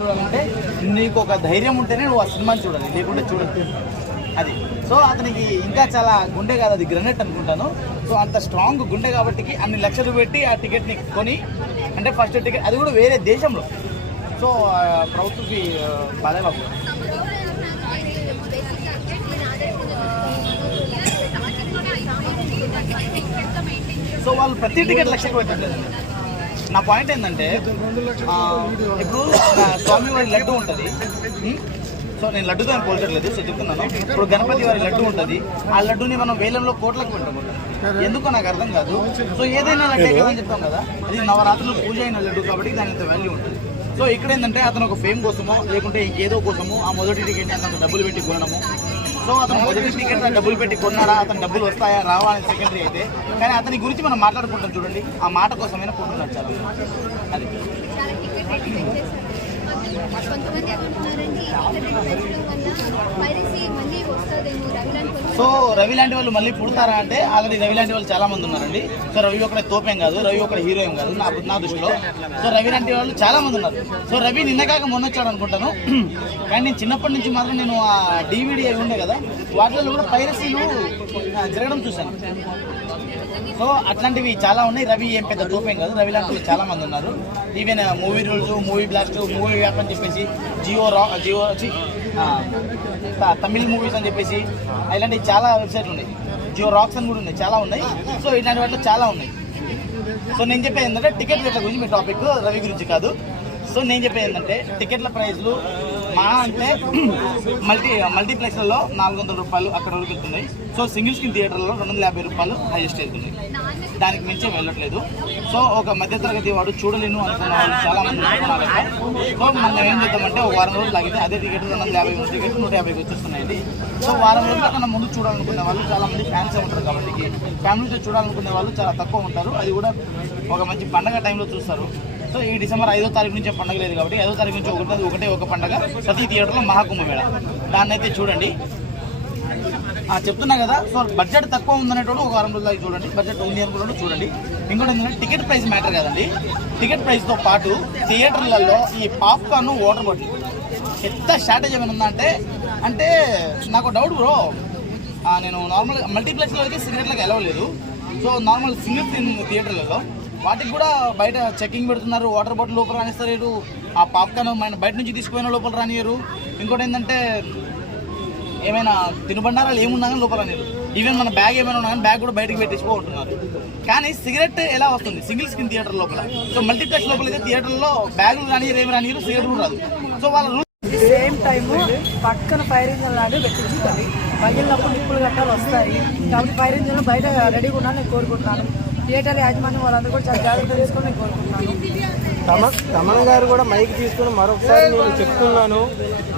చూడాలంటే నీకు ఒక ధైర్యం ఉంటేనే నువ్వు ఆ సినిమాని చూడాలి లేకుంటే చూడదు అది. సో అతనికి ఇంకా చాలా గుండె కాదు అది గ్రనేట్ అనుకుంటాను. సో అంత స్ట్రాంగ్ గుండె కాబట్టి అన్ని లక్షలు పెట్టి ఆ టికెట్ని కొని అంటే ఫస్ట్ టికెట్ అది కూడా వేరే దేశంలో. సో ప్రభుత్వకి బాధే బాబు. సో వాళ్ళు ప్రతి టికెట్ లక్షకు పెట్టట్లేదు నా పాయింట్ ఏంటంటే ఇప్పుడు స్వామి వారి లడ్డు ఉంటుంది. సో నేను లడ్డుతో ఏం పోల్చట్లేదు సో చెప్తున్నాను. ఇప్పుడు గణపతి వారి లడ్డు ఉంటుంది. ఆ లడ్డుని మనం వేలంలో కోట్లకు పెట్టుకుంటాం ఎందుకో నాకు అర్థం కాదు. సో ఏదైనా లడ్డే కదా అని చెప్తాం కదా. అది నవరాత్రులు పూజ అయిన లడ్డు కాబట్టి దాని అంత వాల్యూ ఉంటుంది. సో ఇక్కడ ఏంటంటే అతను ఒక ఫేమ్ కోసమో లేకుంటే ఇంకేదో కోసమో ఆ మొదటి టికెట్ని అంత డబ్బులు పెట్టి కొనడము సో అతను మొదటి టికెట్ డబ్బులు పెట్టి కొన్నాడా? అతను డబ్బులు వస్తాయా? రావా అని సెకండరీ అయితే. కానీ అతని గురించి మనం మాట్లాడుకుంటాం చూడండి. ఆ మాట కోసమైనా కొంటున్నాడు చాలా అది సో రవి లాంటి వాళ్ళు మళ్ళీ పుడతారా అంటే ఆల్రెడీ రవి లాంటి వాళ్ళు చాలా మంది ఉన్నారండి. సో రవి ఒకటే తోపేం కాదు రవి ఒకడే హీరో ఏం కాదు నా నా దృష్టిలో. సో రవి లాంటి వాళ్ళు చాలా మంది ఉన్నారు. సో రవి నిన్న కాక మొన్న వచ్చాడు అనుకుంటాను. కానీ నేను చిన్నప్పటి నుంచి మాత్రం నేను ఆ డివిడి అవి ఉండే కదా వాటిలో కూడా పైరసీలు జరగడం చూశాను. సో అట్లాంటివి చాలా ఉన్నాయి. రవి ఏం పెద్ద తోపేం కాదు. రవి లాంటి వాళ్ళు చాలా మంది ఉన్నారు even movie rules movie blast movie wap అని చెప్పేసి జియో రా జియో చి, తమిళ్ మూవీస్ అని చెప్పేసి ఇలాంటివి చాలా వెబ్సైట్లు ఉన్నాయి. జియో రాక్స్ అని కూడా ఉన్నాయి చాలా ఉన్నాయి. సో ఇట్లాంటి వాటిలో చాలా ఉన్నాయి. సో నేను చెప్పేది ఏంటంటే టికెట్ రేట్ల గురించి మీ టాపిక్ రవి గురించి కాదు. సో నేను చెప్పేది ఏంటంటే టికెట్ల ప్రైస్లు మా అంటే మల్టీ మల్టీప్లెక్స్లలో నాలుగు వందల రూపాయలు అక్కడ వరకు వెళ్తున్నాయి. సో సింగిల్ స్క్రీన్ థియేటర్లో రెండు వందల యాభై రూపాయలు హైయెస్ట్ వెళ్తున్నాయి. దానికి మించి వెళ్ళట్లేదు. సో ఒక మధ్యతరగతి వాడు చూడలేను అనుకున్న వాళ్ళు చాలా మంది సో మనం ఏం చేద్దామంటే ఒక వారం రోజులు లాగితే అదే టికెట్ రెండు వందల యాభై టికెట్ నూట యాభైకి వచ్చేస్తున్నాయండి. సో వారం రోజుల కన్నా ముందు చూడాలనుకునే వాళ్ళు చాలా మంది ఫ్యాన్స్ ఉంటారు కాబట్టి ఫ్యామిలీతో చూడాలనుకునే వాళ్ళు చాలా తక్కువ ఉంటారు. అది కూడా ఒక మంచి పండగ టైంలో చూస్తారు. సో ఈ డిసెంబర్ ఐదో తారీఖు నుంచి పండగ లేదు కాబట్టి ఐదో తారీఖు నుంచి ఒకటి ఒకటే ఒక పండగ ప్రతి థియేటర్లో మహాకుంభమేళ దాన్ని అయితే చూడండి. చెప్తున్నా కదా సో బడ్జెట్ తక్కువ ఉందనేటోడు ఒక వారం రోజులకి చూడండి. బడ్జెట్ ఉంది అనుకున్నాడు చూడండి. ఇంకోటి ఏంటంటే టికెట్ ప్రైస్ మ్యాటర్ కదండి. టికెట్ ప్రైస్తో పాటు థియేటర్లలో ఈ పాప్కార్న్ వాటర్ బాటిల్ ఎంత షార్టేజ్ ఏమైనా ఉందా అంటే అంటే నాకు డౌట్ బ్రో నేను నార్మల్ మల్టీప్లెక్స్లో అయితే సిగరెట్లకు ఎలవలేదు సో నార్మల్ సింగిల్ స్క్రీన్ థియేటర్లలో వాటికి కూడా బయట చెకింగ్ పెడుతున్నారు. వాటర్ బాటిల్ లోపల రానిస్తారు. ఆ పాప్కార్న్ బయట నుంచి తీసుకుపోయిన లోపల రానియరు ఇంకోటి ఏంటంటే ఏమైనా తినుబండారాలు ఏమున్నా కానీ లోపల లేదు ఈవెన్ మన బ్యాగ్ ఏమైనా ఉన్నా కానీ బ్యాగ్ కూడా బయటకు పెట్టేసిపో ఉంటున్నారు కానీ సిగరెట్ ఎలా వస్తుంది? సింగిల్ స్క్రీన్ థియేటర్ లోపల. సో మల్టీప్లెక్స్ లోపల అయితే థియేటర్లో బ్యాగులు రానియరు ఏమి రానియరు సిగరెట్ కూడా రాదు. సో వాళ్ళ రూల్ సేమ్ టైము పక్కన ఫైర్ ఇంజన్ లాంటివి పెట్టించుకోవాలి పగిలినప్పుడు నిప్పులు గట్టాలు వస్తాయి. కాబట్టి ఫైర్ ఇంజన్ బయట రెడీగా ఉండాలని నేను కోరుకుంటున్నాను. థియేటర్ యాజమాన్యం వాళ్ళందరూ కూడా చాలా జాగ్రత్త తీసుకొని నేను కోరుకుంటున్నాను. తమ తమన్ గారు కూడా మైక్ తీసుకుని మరొకసారి నేను చెప్తున్నాను.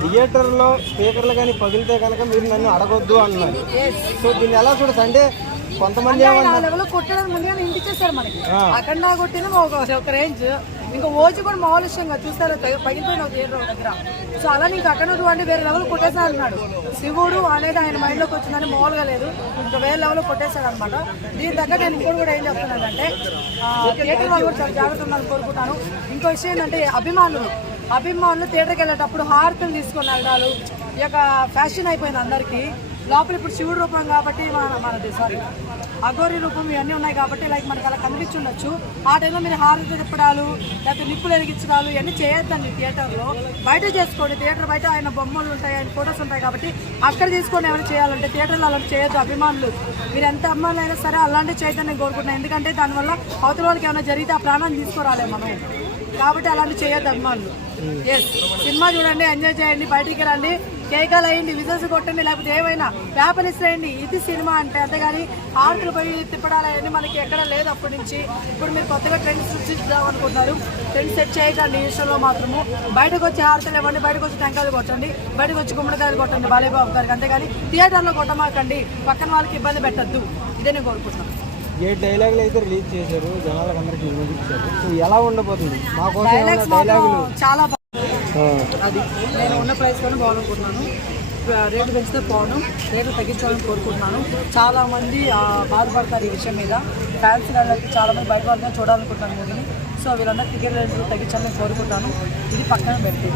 థియేటర్లో స్పీకర్లు కానీ పగిలితే కనుక మీరు నన్ను అడగొద్దు అన్నారు. సో దీన్ని ఎలా చూడచ్చు? అంటే కొంతమంది కొట్టడం ముందుగా ఇంటి చేశారు మనకి. అక్కడ కొట్టిన ఒక రేంజ్ ఇంకా ఓచి కూడా మామూలు విషయంగా చూస్తారు? తెగ- పగిలిపోయిన ఒక థియేటర్ దగ్గర. సో అలా నీకు అక్కడ అంటే వేరే లెవెల్ కొట్టేశాడు అన్నాడు శివుడు అనేది ఆయన మైండ్లోకి వచ్చిందని మామూలుగా లేదు. ఇంకా వేరే లెవెల్ కొట్టేశాడు అనమాట దీని దగ్గర నేను ఇంకోటి కూడా ఏం చెప్తున్నానంటే థియేటర్ వాళ్ళు కూడా చాలా జాగ్రత్త ఉండాలని కోరుకుంటాను ఇంకో విషయం ఏంటంటే అభిమానులు. అభిమానులు థియేటర్కి వెళ్ళేటప్పుడు హారతులు తీసుకొని వెళ్ళడాలు. ఈ యొక్క ఫ్యాషన్ అయిపోయింది అందరికీ. లోపల ఇప్పుడు శివుడు రూపం కాబట్టి మన మనది సారీ అఘోరి రూపం ఇవన్నీ ఉన్నాయి కాబట్టి లైక్ మనకి అలా కనిపించుండొచ్చు. ఆ టైంలో మీరు హారతి తిప్పడాలు లేకపోతే నిప్పులు వెలిగించడాలు ఇవన్నీ చేయొద్దండి థియేటర్లో బయట చేసుకోండి. థియేటర్ బయట ఆయన బొమ్మలు ఉంటాయి ఆయన ఫొటోస్ ఉంటాయి కాబట్టి అక్కడ తీసుకొని ఏమైనా చేయాలంటే థియేటర్లో అలాంటి చేయొద్దు అభిమానులు. మీరు ఎంత అభిమానులు అయినా సరే అలాంటి చేయొద్దని నేను కోరుకుంటున్నాను ఎందుకంటే దానివల్ల అవతల వాళ్ళకి ఏమైనా జరిగితే ఆ ప్రాణాన్ని తీసుకురాలే మనం. కాబట్టి అలాంటి చేయొద్దు అభిమానులు. ఎస్ సినిమా చూడండి ఎంజాయ్ చేయండి బయటికి రండి. కేకలు అయ్యండి విజల్స్ కొట్టండి లేకపోతే ఏమైనా పేపర్ ఇస్తాయండి ఇది సినిమా అంటే అంతేగాని ఆర్టులు పోయి తిప్పడాలని మనకి ఎక్కడ లేదు అప్పటి నుంచి. ఇప్పుడు మీరు కొత్తగా ట్రెండ్ సృష్టిద్దాం అనుకుంటున్నారు. ట్రెండ్ సెట్ చేయకండి ఈ విషయంలో మాత్రము. బయటకు వచ్చి ఆరుతలు ఇవ్వండి బయటకు వచ్చి టెంకాయలు కొట్టండి బయటకు వచ్చి గుమ్మడికాయలు కొట్టండి బాలేబాబు గారికి అంతేగాని థియేటర్లో కొట్టమాకండి. పక్కన వాళ్ళకి ఇబ్బంది పెట్టద్దు. ఇదే నేను కోరుకుంటున్నాను. ఏ డైలాగులు అయితే రిలీజ్ చేశారు జనాలకు అందరికీ వినిపించారు సో ఎలా ఉండబోతుంది? మా కోసం ఏమైనా డైలాగులు చాలా అది నేను ఉన్న ప్రైస్లోనే బాగాలనుకుంటున్నాను రేటు పెంచితే పోను రేటు తగ్గించాలని కోరుకుంటున్నాను. చాలా మంది ఆ, బాధపడతారు ఈ విషయం మీద. ఫ్యాన్స్ వాళ్ళకి చాలా మంది బయటపడుతున్నా చూడాలనుకుంటున్నాను మూవీని సో వీళ్ళందరూ టికెట్ రేట్లు తగ్గించాలని కోరుకుంటాను ఇది పక్కన పెట్టి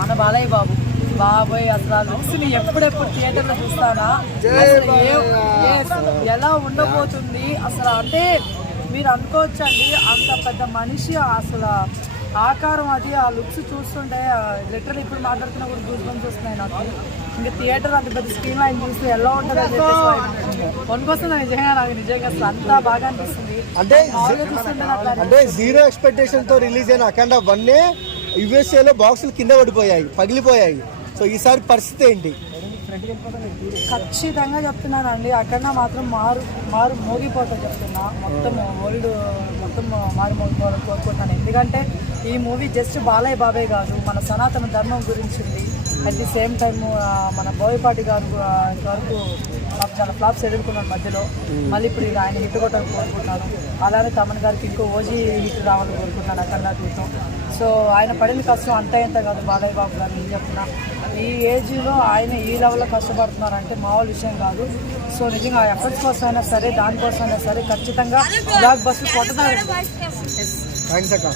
మన బాలయ్య బాబు. బాబాయ్ అసలు ఆ లుక్స్ని ఎప్పుడెప్పుడు థియేటర్లో చూస్తానా అసలు ఏ- yes, ఎలా ఉండబోతుంది? అసలు అంటే మీరు అనుకోవచ్చండి అంత పెద్ద మనిషి అసలు ఆకారం అది ఆ లుక్స్ చూస్తుంటే లిటరల్ ఇప్పుడు మాట్లాడుతున్నా కూడా గూస్ బంప్స్ వస్తున్నాయి నాకు. ఇంకా థియేటర్ అంత పెద్ద స్క్రీన్ లైన్ చూస్తే ఎలా ఉంటుంది అని చెప్పేసి కొనుకొస్తుంది నిజంగా నాకు నిజంగా అసలు అంతా బాగా అనిపిస్తుంది. అంటే అంటే జీరో ఎక్స్పెక్టేషన్తో రిలీజ్ అయిన అఖండ వన్నే యుఎస్ఏలో బాక్సులు కింద పడిపోయాయి పగిలిపోయాయి. సో ఈసారి పరిస్థితి ఏంటి? ఖచ్చితంగా చెప్తున్నానండి. అక్కడ మాత్రం మారు మారు మోగిపోతా చెప్తున్నా. మొత్తం వరల్డ్ మొత్తం మారు మోగిపోవాలని కోరుకుంటున్నాను ఎందుకంటే ఈ మూవీ జస్ట్ బాలయ్య బాబాయ్ కాదు మన సనాతన ధర్మం గురించి ఉంది. అట్ ది సేమ్ టైమ్ మన బోయపాటి గారు వరకు మాకు చాలా ఫ్లాప్స్ ఎదుర్కొన్నాడు మధ్యలో. మళ్ళీ ఇప్పుడు ఇది ఆయన హిట్ కొట్టాలని కోరుకుంటున్నాను అలానే తమన్ గారికి ఇంకో ఓజీ హిట్ రావాలని కోరుకుంటున్నాను అక్కడ దీంతో సో ఆయన పడిన కష్టం అంతా ఎంత కాదు బాలయ్య బాబు గారు నేను చెప్తున్నా ఈ ఏజ్లో ఆయన ఈ లెవెల్లో కష్టపడుతున్నారంటే మామూలు విషయం కాదు. సో నిజంగా ఎఫర్ట్స్ కోసం అయినా సరే దానికోసం అయినా సరే ఖచ్చితంగా బ్లాక్ బస్సు కొట్టడానికి థ్యాంక్స్ అక్క.